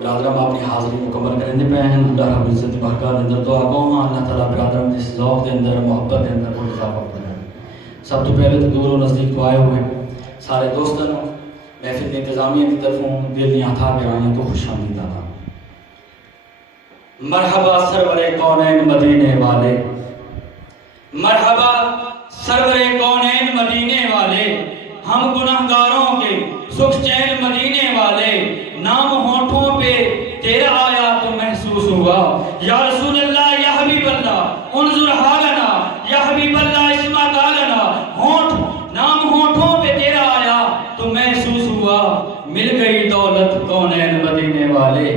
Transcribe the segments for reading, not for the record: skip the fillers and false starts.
برادرم اپنی حاضری مکمل کرنے پہ ہیں. اللہ رب العزت کی برکات اندر دعا گو ہاں اللہ تعالیٰ برادرم اس ذوق کے اندر محبت کے اندر کوئی اضافہ کرے. سب تو پہلے تو دور و نزدیک تو آئے ہوئے سارے دوستوں محفل انتظامیہ کی طرفوں دل یہاں تھا کہ آئیں تو خوش آمدید تھا. مرحبا سرور کونین مدینے والے, مرحبا سرور کونین مدینے والے, ہم گناہگاروں کے سکھ چین مدینے والے, نام ہونٹوں پہ تیرا آیا تو محسوس ہوا. یا رسول اللہ یا حبیب اللہ انظر حالنا, یا حبیب اللہ اسمع قالنا, ہونٹ نام ہونٹوں پہ تیرا آیا تو محسوس ہوا. مل گئی دولت کونین مدینے والے,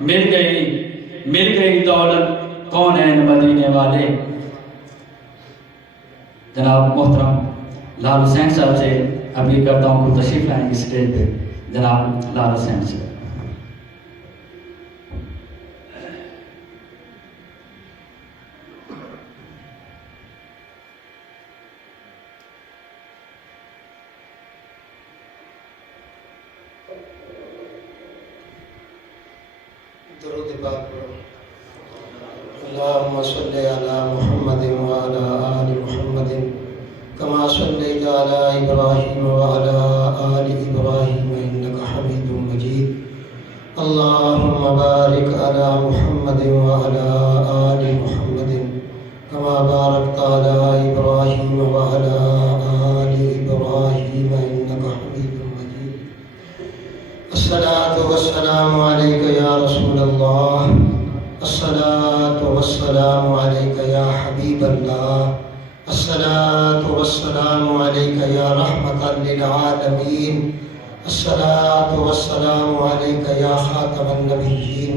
مل گئی دولت کونین مدینے والے. جناب محترم لال حسین صاحب سے ابھی کرتا ہوں کہ تشریف لائیں گے اسٹیج پہ. جناب لال حسین سے درود پاک پڑھو. اللہم صلی علی محمد وعلی آل محمد کما صلیت علی ابراہیم وعلی آل ابراہیم انک حمید مجید. اللہم بارک علی محمد وعلی آل محمد کما بارکت علی ابراہیم وعلی آل ابراہیم انک حمید مجید. الصلاة والسلام علیک یا رسول اللہ, الصلاة والسلام علیک یا حبیب اللہ, الصلاة والسلام علیک یا رحمتا للعالمین, الصلاة والسلام علیک یا خاتم النبیین.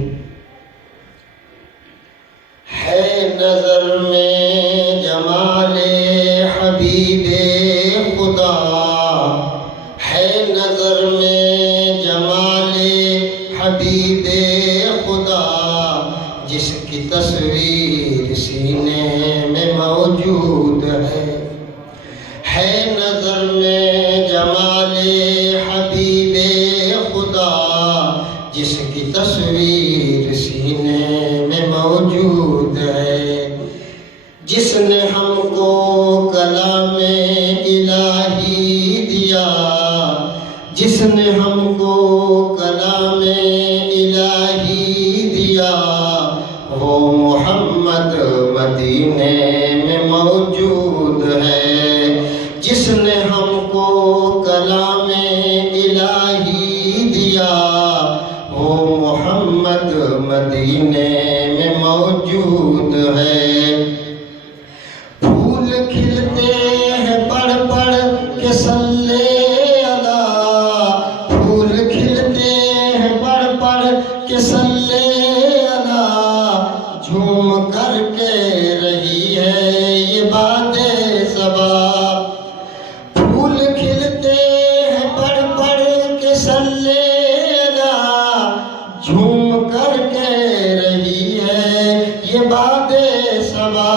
ہے نظر میں جمال حبیب خدا, ہے نظر میں جمال حبیب خدا, جس کی تصویر سینے میں موجود ہے. ہے نظر میں جمال حبیب خدا, جس کی تصویر سینے میں موجود ہے. جس نے ہم کو کلام الہی دیا, جس نے ہم کو کلام الہی دیا, وہ محمد مدینے میں موجود ہے. جس نے ہم کو کلام الہی دیا, وہ محمد مدینے میں موجود ہے. پھول کھلتے ہیں پڑھ پڑھ کے صلی اللہ, پھول کھلتے ہیں پڑھ پڑھ کے صلی اللہ, جھوم کر کے رہی ہے یہ باد صبا. پھول کھلتے ہیں پڑھ پڑھ کے صلی اللہ, جھوم کر کے رہی ہے یہ باد صبا.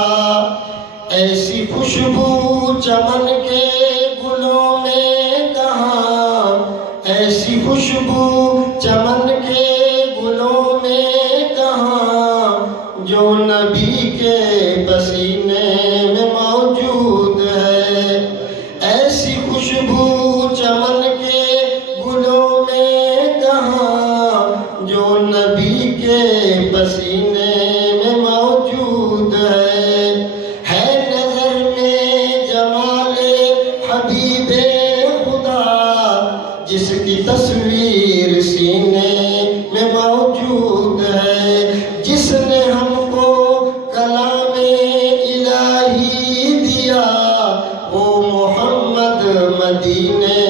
ایسی خوشبو چمن کے گلوں میں کہاں, ایسی خوشبو چمن کے گلوں میں کہاں, جو نبی کے پسینے میں موجود ہے. ایسی خوشبو چمن کے گلوں میں کہاں, جو نبی کے پسینے میں موجود ہے. ہے نظر میں جمال حبیب خدا, جس کی تصویر سینے میں موجود ہے. جس نے ہم کو کلام الہی دیا, وہ محمد مدینے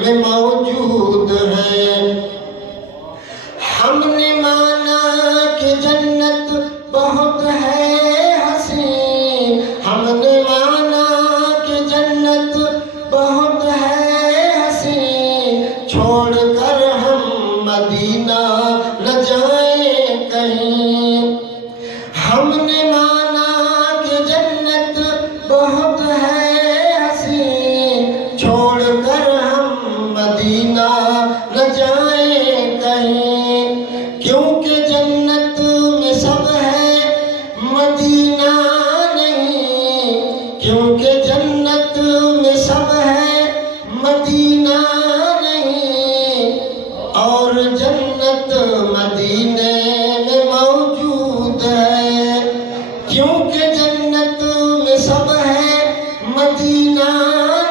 میں موجود ہے. ہم نے مانا کہ جنت بہت ہے حسین, ہم نے مانا کہ جنت بہت ہے حسین, چھوڑ کر ہم مدینہ نہ جائیں کہیں. ہم نے مانا کہ جنت بہت ہے حسین, چھوڑ کر ہم مدینہ نہ جائیں کہیں. کیوں جنت مدینے میں موجود ہے، کیونکہ جنت میں سب ہے مدینہ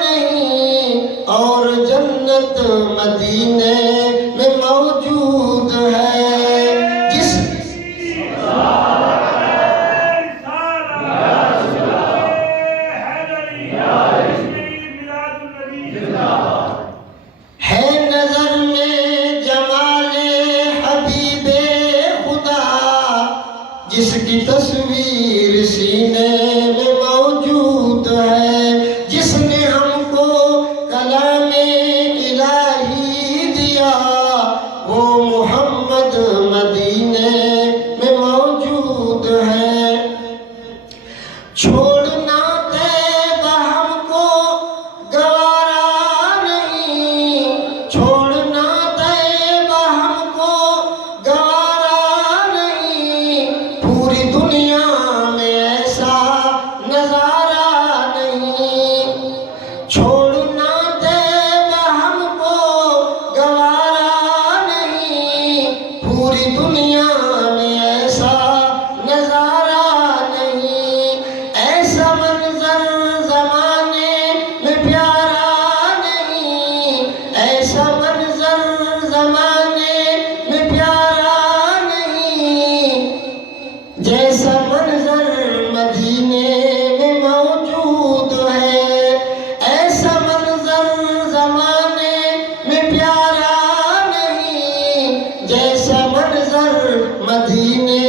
نہیں، اور جنت مدینے میں موجود ہے۔ جس ہے نظر میں جمال حبیب خدا، جس کی تصویر سینے میں موجود ہے، جس نے ہم کو کلام الہی دیا، وہ محمد مدینے میں موجود ہے۔ چھوڑنا طیبہ ہم کو گوارا نہیں، چھوڑنا طیبہ ہم کو گوارا نہیں، پوری دنیا میں ایسا نظارہ نہیں، چھوڑنا طیبہ ہم کو گوارا نہیں، پوری دنیا میں ایسا نظارہ نہیں، ایسا منظر زمانے میں پیارا نہیں، ایسا منظر زمانے میں پیارا نہیں، جیسا منظر مدینے میں موجود ہے، ایسا منظر زمانے میں پیارا نہیں، جیسا منظر مدینے